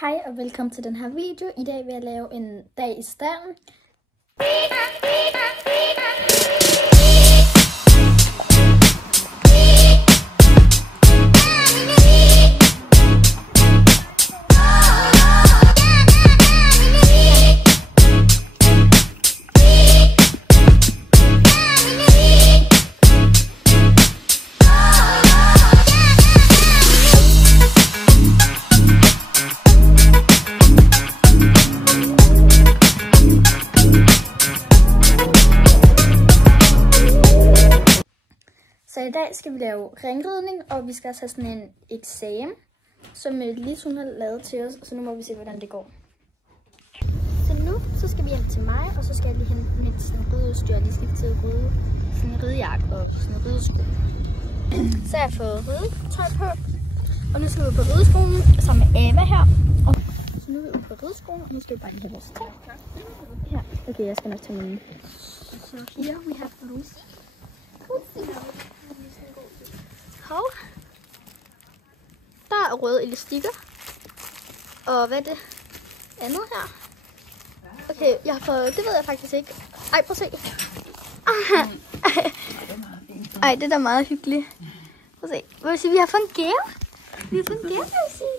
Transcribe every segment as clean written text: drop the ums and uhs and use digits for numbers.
Hej og velkommen til den her video. I dag vil jeg lave en dag i stalden. Så i dag skal vi lave ringridning, og vi skal også have sådan en eksamen, som Lise hun har lavet til os, så nu må vi se, hvordan det går. Så nu så skal vi hjem til mig, og så skal jeg lige hente mit sådan rideudstyr. Jeg lige skal til at ride sådan en ridejakke og sådan en ridesko. Så har jeg fået ridetøj på, og nu skal vi på rideskolen sammen med Ava her. Så nu er vi ude på rideskolen, og nu skal vi bare lige have vores tøj. Her. Okay, jeg skal nok tage min. Så here we have Lucy. Hov. Der er røde elastikker. Og hvad er det andet her? Okay, jeg har fået, det ved jeg faktisk ikke. Ej, prøv at se. Ej, det er da meget hyggeligt. Prøv at se. Hvad vil sige, vi har fået en gave. Vi har fået en gave, vil jeg sige.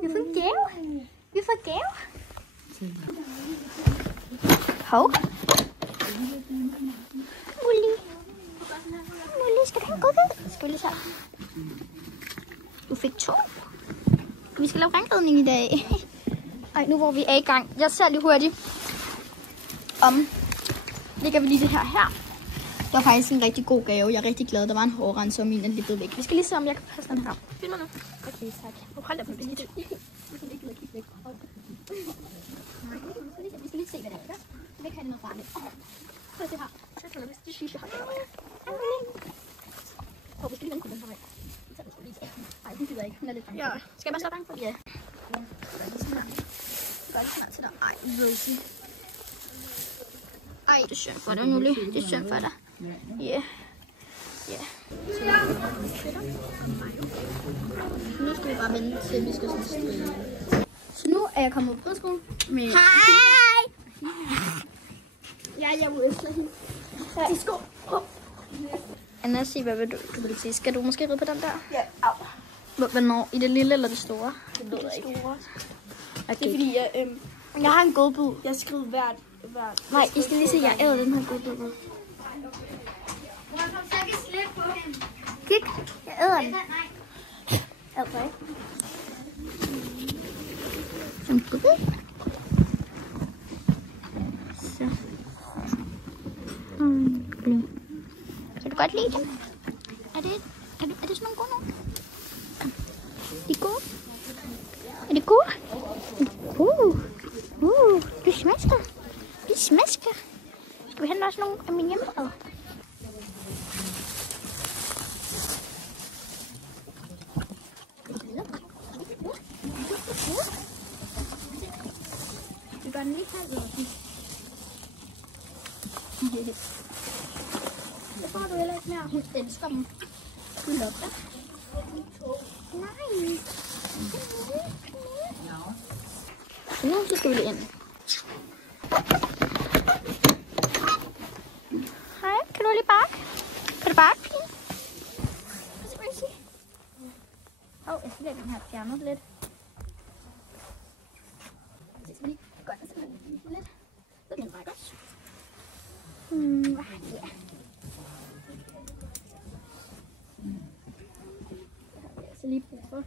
Vi har fået en gave. Vi har fået en gave. Hov. Skal du have en godbid? Skal vi lige tage? Du fik 2. Vi skal lave ringridning i dag. Ej, nu hvor vi er i gang. Jeg ser lige hurtigt. Lægger vi lige det her. Det var faktisk en rigtig god gave. Jeg er rigtig glad. Der var en hårrense, og min er lige blevet væk. Vi skal lige se, om jeg kan passe den her. Find mig nu. Okay, tak. Hold da på det. Vi skal lige se, hvad det er. Vi kan ikke have noget farligt. Prøv det her. Det synes jeg har gjort. Vi skal lige vente på den her vej. Nej, hun gider ikke. Hun er lidt bange. Ja. Skal jeg bare slå bange for? Ja. Gør lige sådan her til dig. Ej, Rosie. Ej, det er synd for dig, Nulle. Det er synd for dig. Ja. Ja. Nu skal vi bare vente til, vi skal sådan stride. Så nu er jeg kommet på rideskolen med... Hej! Ja, jeg må efter hende. De sko. Anna, sig, hvad vil du vil sige? Skal du måske ride på den der? Ja, au. Hvornår? I det lille eller det store? Det ved jeg ikke. Okay. Det er fordi, jeg har en godbid. Jeg skriver hvert. Nej, I skal lige se, jeg æder den her godbid med. Kig, jeg æder den. Altså ikke. Sådan en godbid. Så. Kan du godt lide dem? Er det sådan nogle gode nogen? De er gode? Er det gode? Du smasker. De smasker. Skal vi hente også nogle af mine hjemmebrød? Vi gør den lige her. Det får du heller ikke mere. Hun elsker dem. Hun lugter. Nej. Så nu skal vi lige ind. Hej, kan du lige bakke? Kan du bakke, pige? Hvad skal jeg sige? Jeg skal lige have den her fjernet lidt. Så skal vi lige gøre den sådan lidt. Så den rækker også. Ja. Så lige brug for.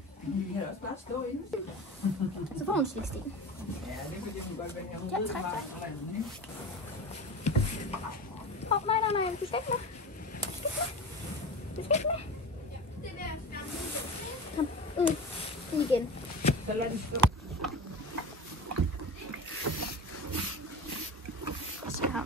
Så får hun sliksten. Ja, tak. Nej. Du skal ikke med. Du skal ikke med. Kom, ud igen. Så lad den stå. Så her.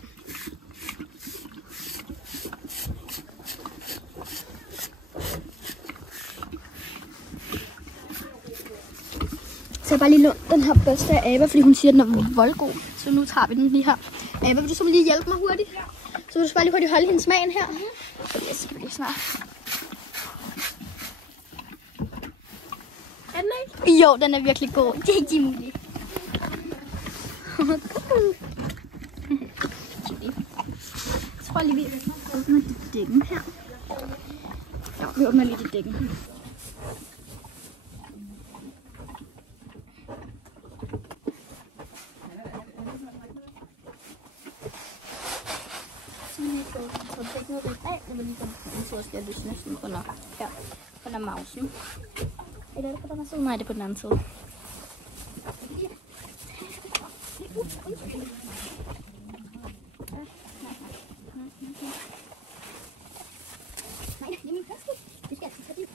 Så jeg bare lige låne den her børste af Ava, fordi hun siger, at den er voldgod. Så nu tager vi den lige her. Ava, vil du så lige hjælpe mig hurtigt? Så vil du bare lige hurtigt holde hendes smagen her. Så det skal vi lige snart. Er den ikke? Jo, den er virkelig god. Det er ikke muligt. Jeg tror lige, vi åbner det dækken her. Ja, vi åbner lige det dækken. Så dækken er lidt af. Det var lige sådan, jeg tror også, jeg løsner sådan under her. Under mausen. Eller er det på den anden side? Nej, det er på den anden side. Nej, det er min flaske. Det skal altså tage det.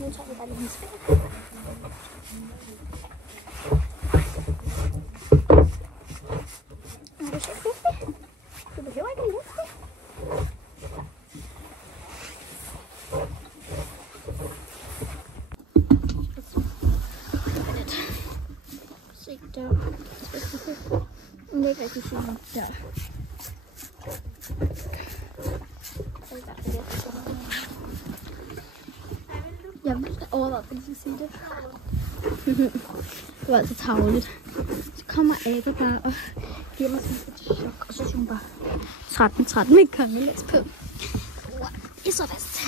Nu tager vi bare lige en spil. Er du så fluffy? Du behøver ikke en luft. Se der. Det er ikke rigtig fint. Der. Jeg overvejede faktisk at sige det. Det var altså tarveligt. Så kommer Ada bare og giver mig sådan et chok, og så synes hun bare 13 med kongelæs på. Det er så fast.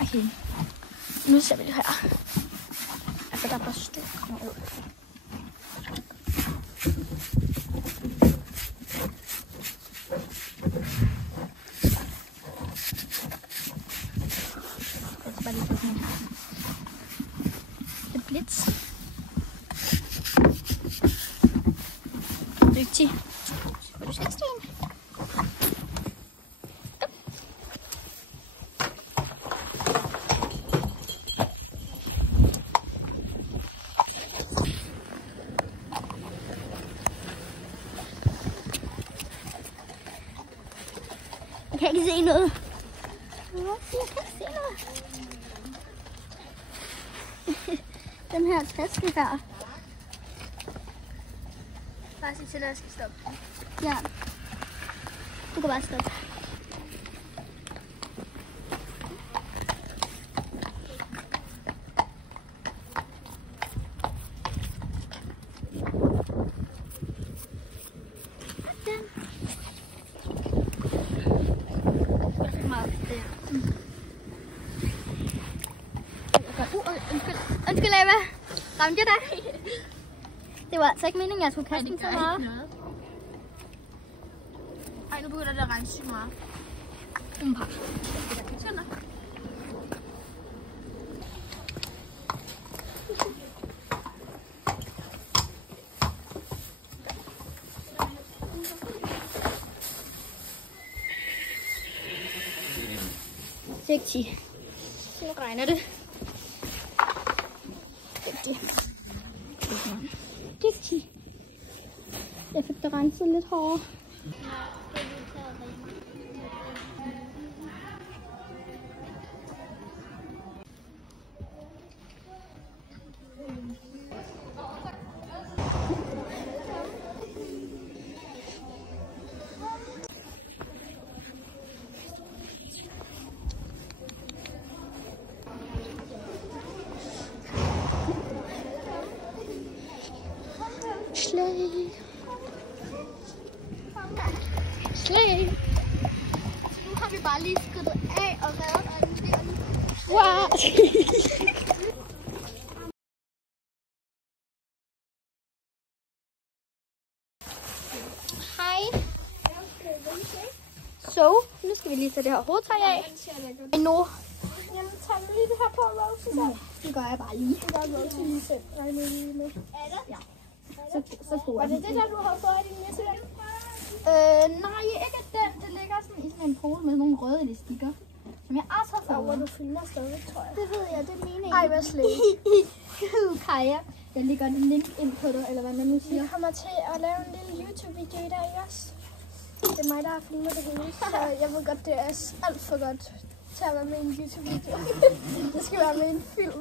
Okay. Nu ser vi det her. Altså der er bare støv kommer ud. Bare lige sådan her. Et blitz. Dygtig. Hvor du skal stå ind. Jeg kan ikke se noget. Jeg kan ikke se noget. Den her taske her. Bare sig til, at jeg skal stoppe. Ja. Du kan bare stoppe. Undskyld, Ava. Ramte jeg dig? Det var altså ikke meningen, at jeg skulle kaste den så meget. Ej, nu begynder det at regne sygt meget. Dygtig. Så nu regner det. Dygtig. Jeg fik det renset lidt hårdere. Slag. Slag. Nu har vi bare lige skridtet af og reddet øjnene. Wow. Hej. Så, nu skal vi lige tage det her hovedtøj af. Nu. Jamen, tag lige det her på, Rose. Det gør jeg bare lige. Det gør Rose lige selv. Ja. Så får Var det det der, du har fået i din næste? nej, ikke den. Det ligger sådan i sådan en pose med nogle røde elastikker. som jeg også har fået. Hvor du filmer stadig, tror jeg. Det ved jeg, det er meningen. Ej, hvad slet. Kaja, jeg lægger en link ind på dig, eller hvad man nu siger. Jeg kommer til at lave en lille YouTube-video i dag også. Det er mig, der har filmet det hele, så jeg ved godt, det er alt for godt til at være med i en YouTube-video. Det skal være med i en film.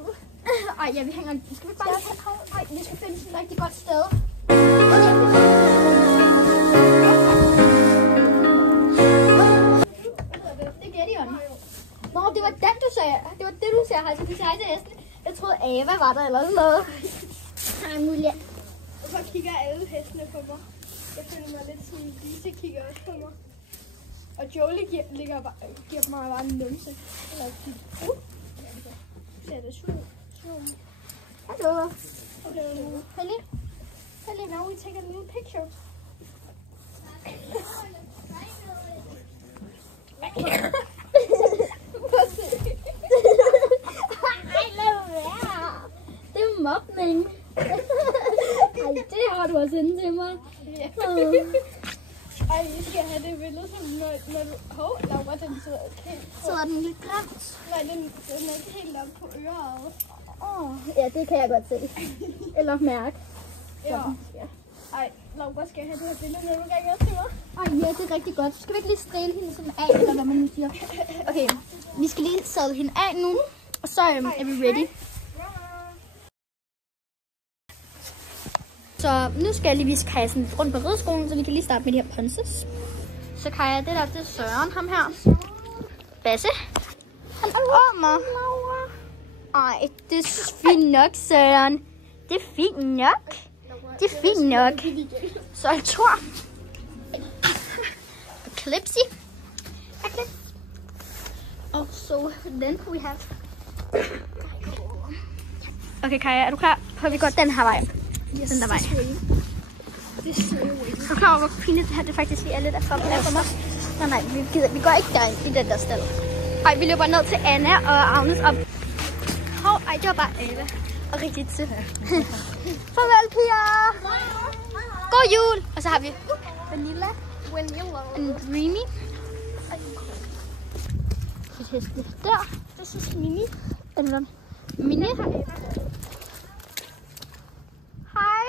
Ej, ja, vi hænger... Skal vi bare... Ej, vi skal finde et rigtig godt sted. Det er Gideon. Nå, det var den, du sagde. Det var det, du sagde. Altså, du sagde til Esten. Jeg troede, Ava var der eller noget. Nej, muligt. Og så kigger alle hestene på mig. Jeg føler mig lidt sådan, Lise kigger også på mig. Og Jolie giver mig bare en numse. Eller ser det sur. Hallo. Helly, now we take a little picture. Det er mobning. Ej, det har du også inde til mig. Ej, vi skal have det billede, som når du... Hov, Laura, den sidder helt... Sidder den lidt grimt? Nej, den er ikke helt op på øret. Ja, det kan jeg godt se. Eller mærke. Ja. Ej, Laura skal have det her billede, når du ringer til mig. Ej, ja, det er rigtig godt. Skal vi ikke lige stille hende sådan af, eller hvad man nu siger? Okay, vi skal lige sadle hende af nu, og så er vi ready. Så nu skal jeg lige vise Kaja sådan rundt på rideskolen, så vi kan lige starte med de her ponces. Så Kaja, det der, det er Søren, ham her. Basse. Han er mig. Ej, det er fint nok, Søren. Det er fint nok. Det er fint nok. Så jeg tror. Clipsy. So then we have. Okay, Kaja, er du klar? Har vi gået den her vej? Yes, den der vej. Er du klar over, hvor pinligt det her det faktisk er lidt af for mig? Nej, vi går ikke derind i den der sted. Ej, vi løber ned til Anna og Agnes op. Ej, det var bare Ava. Og rigtig til. Farvel, piger! God jul! Og så har vi Vanilla and Dreamy. Et heste der. Det er Mini. Eller Mini. Hej.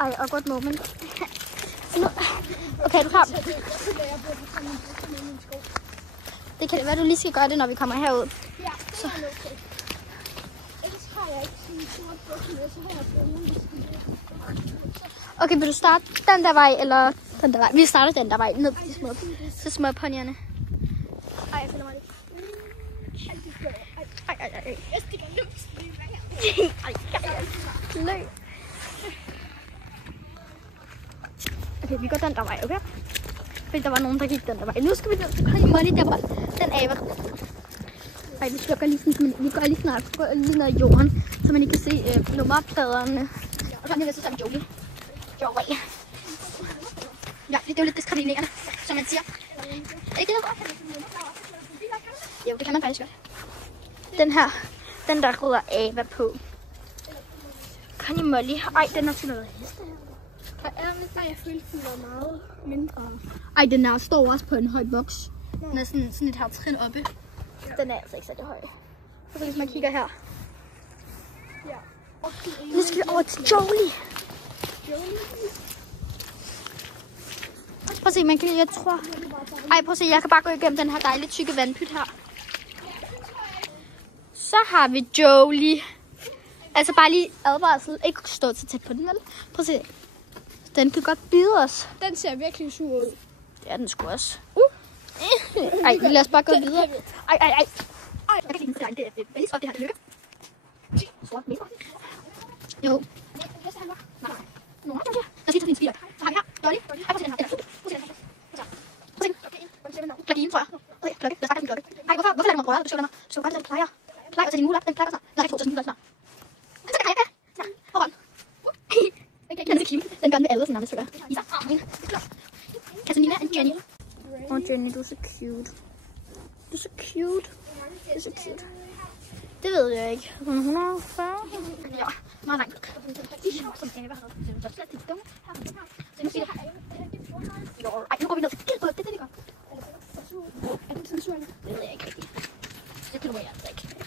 Ej, og godt moment. Okay, er du klar? Det kan være, du lige skal gøre det, når vi kommer herud. Ja, det er okay. Ellers har jeg ikke sådan en stor bukke med, så har jeg fundet. Okay, vil du starte den der vej, eller den der vej? Vi starter den der vej, ned til de små ponyerne. Ej, jeg finder mig lidt. Ej. Jeg stikker luks. Løb. Okay, vi går den der vej, okay? Fordi der var nogen, der gik den der vej. Nu skal vi ned til Connie der var den Ava. Ej, vi slukker lige sådan, vi går lige snart lige ned i jorden, så man ikke kan se nummerpladerne. Og så er det vist sammen Jolie. Jolie. Ja, det er jo lidt diskriminerende, som man siger. Er det ikke det, der går? Jo, det kan man faktisk godt. Den her, den der rydder Ava på. Connie Molly. Ej, den har sådan noget heste. Jeg følte, den var meget mindre. Ej, den er står også på en høj boks. Den er sådan et her trin oppe. Den er altså ikke så høj. Og så hvis man kigger her. Ja. Nu skal vi over til Jolie. Prøv at se, man kan jeg tror. Ej, prøv at se, jeg kan bare gå igennem den her dejlige tykke vandpyt her. Så har vi Jolie. Altså bare lige advarsel. Ikke stå så tæt på den, vel? Prøv at se. Den kan godt bide os. Den ser virkelig sur ud. Det er den sgu også. Ej, lad os bare gå videre. Ej. Jeg kan ikke lide den. Det er veldig sort, det her. Det lykke. Sort, mere. Jo. Nej. Lad os lige tage din spil. Så har vi her. Dolly. Ej, prøv at se den her. Prøv at se den her. Plugin, tror jeg. Okay, plukke. Lad os bare tage den plukke. Ej, hvorfor lader du mig røre? Du skal godt lade den plejer. Plejer at tage din mule op. Den plejer snart. Lad os ikke få til snart. Så kan jeg. Ja. Foran. Den er cute. Den gør den med alle, sådan nærmest føler. Isa. Katanina and Jenny. Jenny, du er så cute. Du er så cute. Du er så cute. Det ved jeg ikke. 140? Ja, meget langt. Som Ava havde. Så slet ikke dumme. Så nu siger jeg. Ej, nu går vi ned til Gilbert. Det er det, vi gør. man? Det ved jeg ikke rigtigt. Det kan du altså ikke.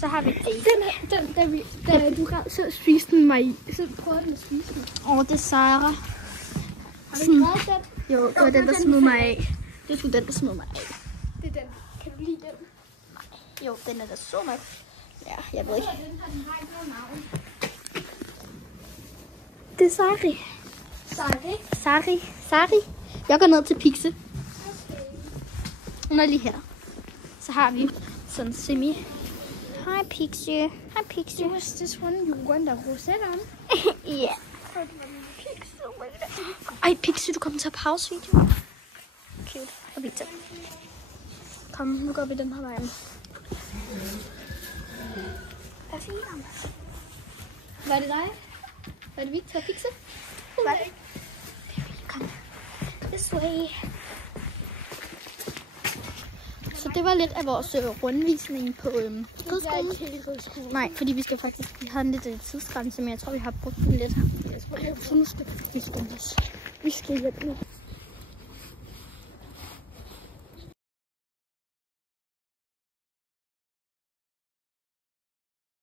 Så har vi Da du så spiste den mig i, så prøvede den at spise den. det er Sara. Har du ikke prøvet den? Jo, det var den, der smed mig af. Det skulle den, der smed mig af. Det er den. Kan du lide den? Jo, den er da så nok. Ja, jeg ved ikke. Den har ikke nogen navn. Det er Sari. Sari? Sari. Jeg går ned til Pixie. Okay. Hun er lige her. Så har vi sådan Simi. Hej Pixie. Hej Pixie. It was this one you wonder Rosetta on? Ja. Ej Pixie, du kommer til at pause videoen. Cute. Og Victor. Kom, nu går vi den her vej. Hvad er det? Var det dig? Var det Victor og Pixie? Var det ikke? Kom. This way. Så det var lidt af vores rundvisning på Ridskolen. Nej, fordi vi skal faktisk have en lidt tidsgrænse, men jeg tror, vi har brugt den lidt. Så nu skal vi skal hjem nu.